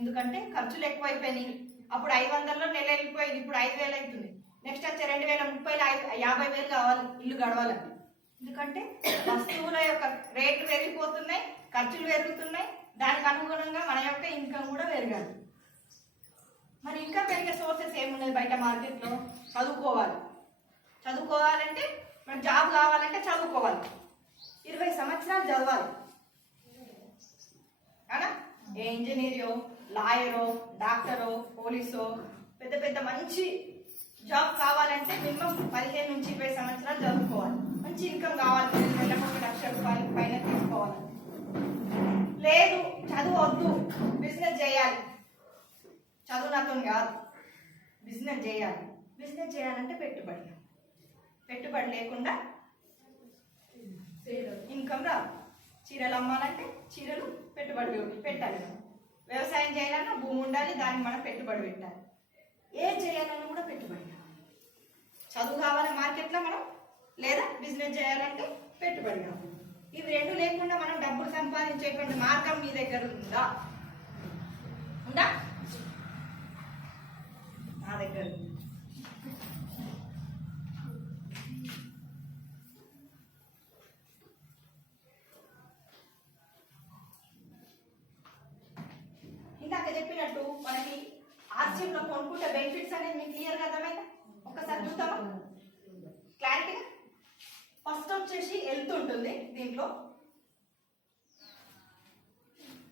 ఎందుకంటే ఖర్చులు ఎక్కువైపోయినాయి. అప్పుడు 500లో నెల వెళ్ళిపోయింది, ఇప్పుడు 5000 అవుతుంది. నెక్స్ట్ వచ్చే 2030లో 50,000 కావాలి ఇల్లు గడవాలని. ఎందుకంటే వస్తువుల యొక్క రేట్లు పెరిగిపోతున్నాయి, ఖర్చులు పెరుగుతున్నాయి, దానికి అనుగుణంగా మన యొక్క ఇన్కమ్ కూడా పెరగాలి. మరి ఇంకా పెరిగే సోర్సెస్ ఏమున్నాయి బయట మార్కెట్లో? చదువుకోవాలి. చదువుకోవాలంటే మనకు జాబ్ కావాలంటే చదువుకోవాలి. 20 సంవత్సరాలు చదవాలి అవునా? ఏ ఇంజనీరో, లాయరో, డాక్టరో, పోలీసో, పెద్ద పెద్ద మంచి జాబ్ కావాలంటే మినిమం 15 నుంచి 20 సంవత్సరాలు చదువుకోవాలి. మంచి ఇన్కమ్ కావాలి, నెలకు 1 లక్ష రూపాయలు పైన తీసుకోవాలి. లేదు చదువు వద్దు, బిజినెస్ చేయాలి, చదువు నాతో కాదు, బిజినెస్ చేయాలి. బిజినెస్ చేయాలంటే పెట్టుబడి లేకుండా ఇన్కమ్ రాదు. చీరలు అమ్మాలంటే చీరలు పెట్టుబడి పెట్టాలి. వ్యవసాయం చేయాలన్నా భూమి ఉండాలి, దాన్ని మనం పెట్టుబడి పెట్టాలి. ఏం చేయాలన్నా కూడా పెట్టుబడి. చదువు కావాలి మార్కెట్లో మనం, లేదా బిజినెస్ చేయాలంటే పెట్టుబడి కావాలి. ఇవి రెండు లేకుండా మనం డబ్బులు సంపాదించేటువంటి మార్గం మీ దగ్గర ఉందా? నా దగ్గర ఇందాక చెప్పినట్టు మనకి ఆర్సీఎంలో కొనుక్కుంటే బెనిఫిట్స్ అనేది మీకు క్లియర్గా అర్థమైందా? ఒక్కసారి చూద్దామా క్లారిటీగా? ఫస్ట్ వచ్చేసి హెల్త్ ఉంటుంది దీంట్లో.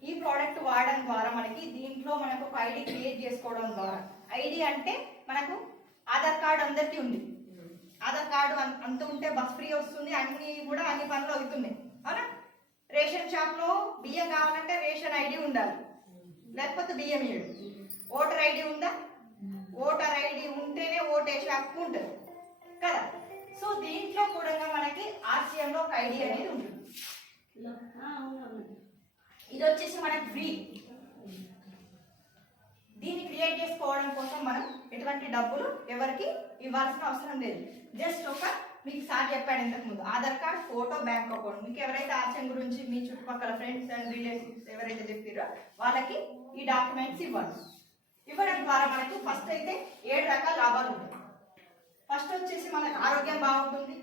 ఈ ప్రోడక్ట్ వాడడం ద్వారా దీంట్లో మనకు ఒక ఐడి క్రియేట్ చేసుకోవడం ద్వారా, ఐడి అంటే మనకు ఆధార్ కార్డు అందరికీ ఉంది. ఆధార్ కార్డు అంత ఉంటే బస్ ఫ్రీ వస్తుంది, అన్ని పనులు అవుతున్నాయి అవునా? రేషన్ షాప్లో బియ్యం కావాలంటే రేషన్ ఐడి ఉండాలి, లేకపోతే బియ్యం ఇయ్యడు. ఓటర్ ఐడి ఉందా? ఓటర్ ఐడి ఉంటేనే ఓటేసే హక్కు ఉంటుంది కదా. సో దీంట్లో కూడా మనకి ఆర్సీఎంలో ఒక ఐడి అనేది ఉంటుంది. ఇది వచ్చేసి మనకి ఫ్రీ. దీన్ని క్రియేట్ చేసుకోవడం కోసం మనం ఎటువంటి డబ్బులు ఎవరికి ఇవ్వాల్సిన అవసరం లేదు. జస్ట్ మీకు సార్ చెప్పాడు ఇంతకుముందు, Aadhaar card, photo, bank account. మీకు ఎవరైతే ఆర్సీఎం గురించి మీ చుట్టుపక్కల ఫ్రెండ్స్ అండ్ రిలేటివ్స్ ఎవరైతే చెప్పారో వాళ్ళకి ఈ డాక్యుమెంట్స్ ఇవ్వాలి. ఇవ్వడం ద్వారా మనకు ఫస్ట్ అయితే 7 రకాల లాభాలు ఉంటాయి. ఫస్ట్ వచ్చేసి మనకు ఆరోగ్యం బాగుంటుంది.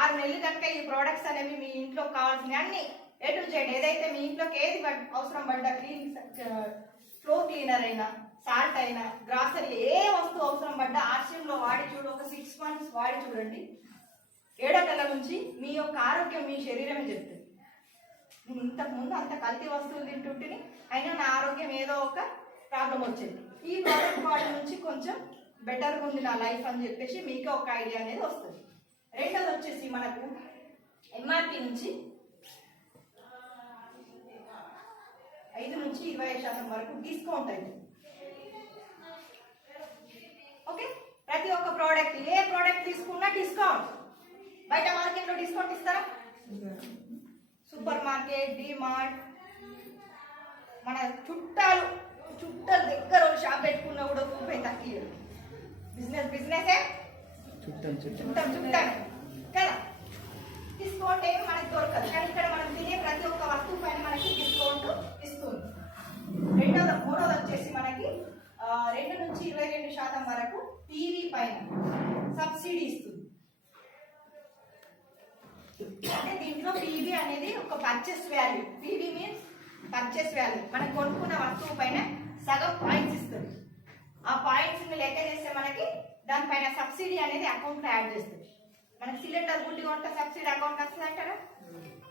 6 నెలలు కనుక ఈ ప్రోడక్ట్స్ అనేవి మీ ఇంట్లో కావాల్సిన అన్ని A to Z ఏదైతే మీ ఇంట్లోకి ఏది అవసరం పడ్డా, ఫ్లోర్ క్లీనర్ అయినా, సాల్ట్ అయినా, గ్రాసరీ ఏ వస్తువు అవసరం పడ్డా ఆర్సీఎంలో వాడి చూడు. ఒక 6 months వాడి చూడండి. 7వ నెల నుంచి మీ యొక్క ఆరోగ్యం మీ శరీరమే చెప్తుంది. నేను ఇంతకుముందు అంత కల్తీ వస్తువులు తింటుంటిని, అయినా నా ఆరోగ్యం ఏదో ఒక ప్రాబ్లం వచ్చేది. ఈ ప్రోడక్ట్ వాడి నుంచి కొంచెం బెటర్గా ఉంది నా లైఫ్ అని చెప్పేసి మీకు ఒక ఐడియా అనేది వస్తుంది. రెండోది వచ్చేసి మనకు ఎంఆర్పి నుంచి 5 నుంచి 25% వరకు డిస్కౌంట్ అయింది. ఓకే, ప్రతి ఒక్క ప్రోడక్ట్ ఏ ప్రోడక్ట్ తీసుకున్నా డిస్కౌంట్. బయట మార్కెట్లో డిస్కౌంట్ ఇస్తారా? సూపర్ మార్కెట్, డిమార్ట్, మన చుట్టాలు దగ్గర షాప్ పెట్టుకున్నా కూడా రూపాయి తక్కువ. బిజినెస్ చుట్టానే కదా. డిస్కౌంట్ ఏమి మనకి దొరకదు, కానీ ఇక్కడ మనం తినే ప్రతి ఒక్క వస్తువు పైన మనకి డిస్కౌంట్ ఇస్తుంది. మూడోది వచ్చేసి మనకి 2 నుంచి 22% వరకు టీవీ పైన సబ్సిడీ ఇస్తుంది. అంటే దీంట్లో పీవీ అనేది ఒక purchase value. PV means purchase value. మనం కొనుక్కున్న వస్తువు పైన సగం పాయింట్స్ ఇస్తుంది. ఆ పాయింట్స్ లెక్క చేస్తే మనకి దానిపైన సబ్సిడీ అనేది అకౌంట్లో యాడ్ చేస్తుంది. మనకి సిలిండర్ గుడ్డి కొంటే సబ్సిడీ అకౌంట్ వస్తుంది అంటారా?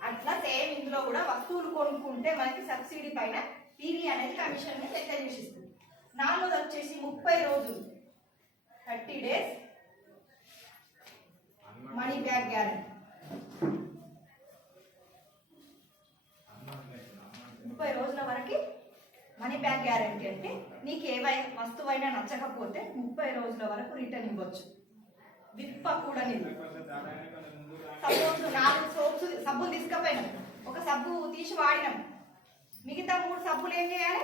అట్లా సేమ్ ఇందులో కూడా వస్తువులు కొనుక్కుంటే మనకి సబ్సిడీ పైన పీవీ అనేది కమిషన్ లెక్క చేసి ఇస్తుంది. 4వది వచ్చేసి 30 రోజులు 30 days మనీ బ్యాక్ గ్యారెంటీ. 30 రోజుల వరకు మనీ బ్యాక్ గ్యారెంటీ అంటే నీకు ఏవైనా వస్తువైనా నచ్చకపోతే 30 రోజుల వరకు రిటర్న్ ఇవ్వచ్చు. విప్పకూడనిది. సపోజ్ 4 సోప్స్ సబ్బులు తీసుకపోయినాం, ఒక సబ్బు తీసి వాడినాం, మిగతా 3 సబ్బులు ఏం చేయాలి?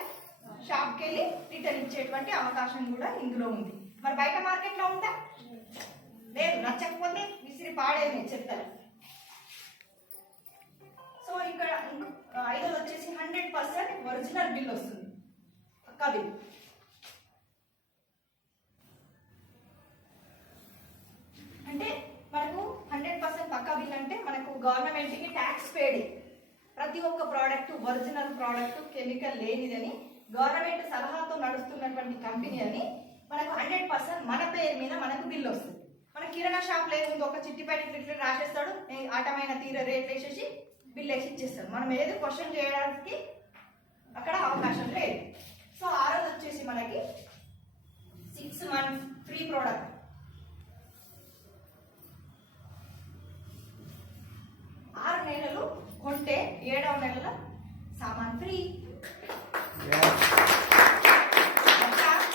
షాప్కి వెళ్ళి రిటర్న్ ఇచ్చేటువంటి అవకాశం కూడా ఇందులో ఉంది. మరి బయట మార్కెట్లో ఉందా? లేదు. నచ్చకపోతే విసిరి పాడేది చెప్తారు. సో ఇక్కడ 5వది వచ్చేసి 100% ఒరిజినల్ బిల్ వస్తుంది. పక్కా బిల్. అంటే మనకు 100% పక్కా బిల్ అంటే మనకు గవర్నమెంట్ కి ట్యాక్స్ పేడ్. ప్రతి ఒక్క ప్రోడక్ట్ ఒరిజినల్ ప్రోడక్ట్ కెమికల్ లేనిదని గవర్నమెంట్ సలహాతో నడుస్తున్నటువంటి కంపెనీ అని మనకు 100% మన పేరు మీద మనకు బిల్ వస్తుంది. మన కిరాణా షాప్ లేదు, ఒక చిట్టి పైన ఇట్లా రాసేస్తాడు, ఆటమైన తీర రేట్ వేసేసి బిల్ వేసి ఇచ్చేస్తాడు. మనం ఏది క్వశ్చన్ చేయడానికి అక్కడ అవకాశం లేదు. సో ఆ రోజు వచ్చేసి మనకి 6 months ఫ్రీ ప్రోడక్ట్. 6 నెలలు కొంటే 7వ నెలల సామాన్ ఫ్రీ.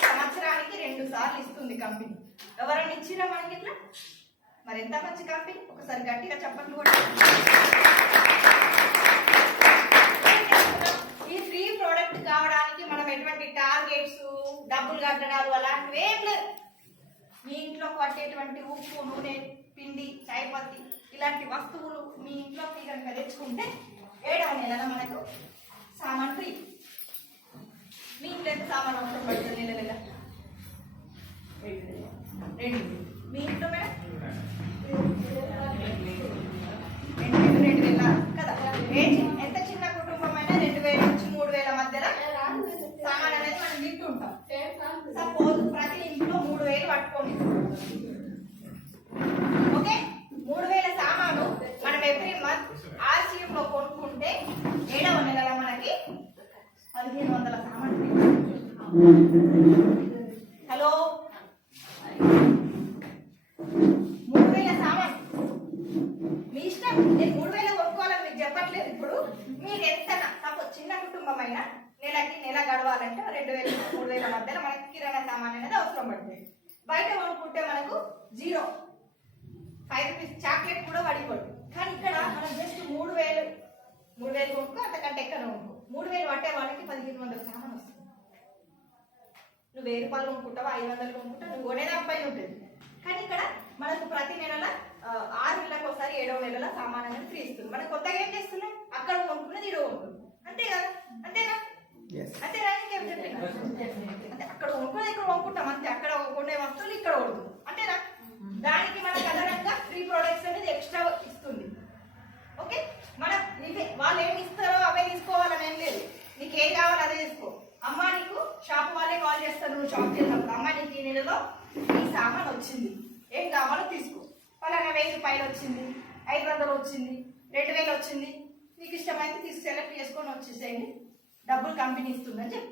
సంవత్సరానికి 2 సార్లు ఇస్తుంది కంపెనీ. ఎవరైనా ఇచ్చినా మనకి ఇట్లా? మరి ఎంత మంచి కంపెనీ, ఒకసారి గట్టిగా చెప్పండి కూడా. ఈ ఫ్రీ ప్రోడక్ట్ కావడానికి మనం ఎటువంటి టార్గెట్స్, డబ్బులు కట్టడాలు అలాంటివి ఏం లేదు. మీ ఇంట్లో పట్టేటువంటి ఉప్పు, నూనె, పిండి, చాయ్ పత్తి ఇలాంటి వస్తువులు మీ ఇంట్లో కనుక తెచ్చుకుంటే 7వ నెలల మనకు సామాన్ ఫ్రీ. మీ ఇంట్లో ఎంత సామాన్ అవసరం పడుతుంది నెల నెల? 2. మీ ఇంట్లో మేడం 2,000 కదా. ఎంత చిన్న కుటుంబం అయినా 2,000 నుంచి 3,000 మధ్యలో సామాన్ అనేది మనం తింటుంటాం. సపోజ్ ప్రతి ఇంట్లో 3,000 పట్టుకోండి. ఓకే, 3,000 సామాను మనం ఎవ్రీ మంత్ RCM లో కొనుక్కుంటే 7వ నెలలో మనకి 1,500 సామాన్. హలో, 3,000 సామాన్ మీ ఇష్టం. నేను 3,000 కొనుక్కోవాలని మీకు చెప్పట్లేదు. ఇప్పుడు మీరు ఎంత సపోజ్ చిన్న కుటుంబం అయినా నెల గడవాలంటే 2,000 3,000 మధ్యలో మనకి కిరాణా సామాన్ అనేది అవసరం పడుతుంది. బయట కొనుక్కుంటే మనకు 0 5 రూపీస్ చాక్లెట్ కూడా పడిపోదు. కానీ ఇక్కడ మనం జస్ట్ 3,000 కొనుక్కో, అంతకంటే ఎక్కడ కొనుక్కో. 3,000 పట్టే వాళ్ళకి 1,500 సామాన్ వస్తుంది. నువ్వు 1,000 రూపాయలు కొనుక్కుంటావా, 500 కొనుక్కుంటావు, నువ్వు కొనేదానిపైన ఉంటుంది. కానీ ఇక్కడ మనకు ప్రతి నెల 6 నెలలకు ఒకసారి 7వ నెలలో సామాన్ అనేది ఫ్రీ ఇస్తుంది. మనం కొత్తగా ఏం చేస్తున్నాం, అక్కడ కొనుక్కున్నది ఈడో కొనుక్కుంది. అంతే కదా? అంతేనా? అంతేనా? ఇంకేం చెప్పిన అంటే అక్కడ కొనుక్కున్నది ఇక్కడ కొనుక్కుంటాం అంతే. అక్కడ కొనే వస్తువులు ఇక్కడ కొడుతుంది. అంతేనా? దానికి మనకు అదనంగా ఫ్రీ ప్రొడక్ట్స్ అనేది ఎక్స్ట్రా ఇస్తుంది. ఓకే, మనం వాళ్ళు ఏమి ఇస్తారో అవే తీసుకోవాలని ఏం లేదు. నీకు ఏం కావాలో అదే తీసుకో. అమ్మ నీకు షాప్ వాళ్ళే కాల్ చేస్తారు. నువ్వు షాప్కి వెళ్ళినప్పుడు, అమ్మ నీకు ఈ నెలలో ఈ సామాన్ వచ్చింది, ఏం కావాలో తీసుకో. పలానా 1,000 రూపాయలు వచ్చింది, 500 వచ్చింది, 2,000 వచ్చింది, నీకు ఇష్టమైతే తీసి సెలెక్ట్ చేసుకొని వచ్చేసేయండి, డబ్బులు కంపెనీ ఇస్తుందని చెప్పు.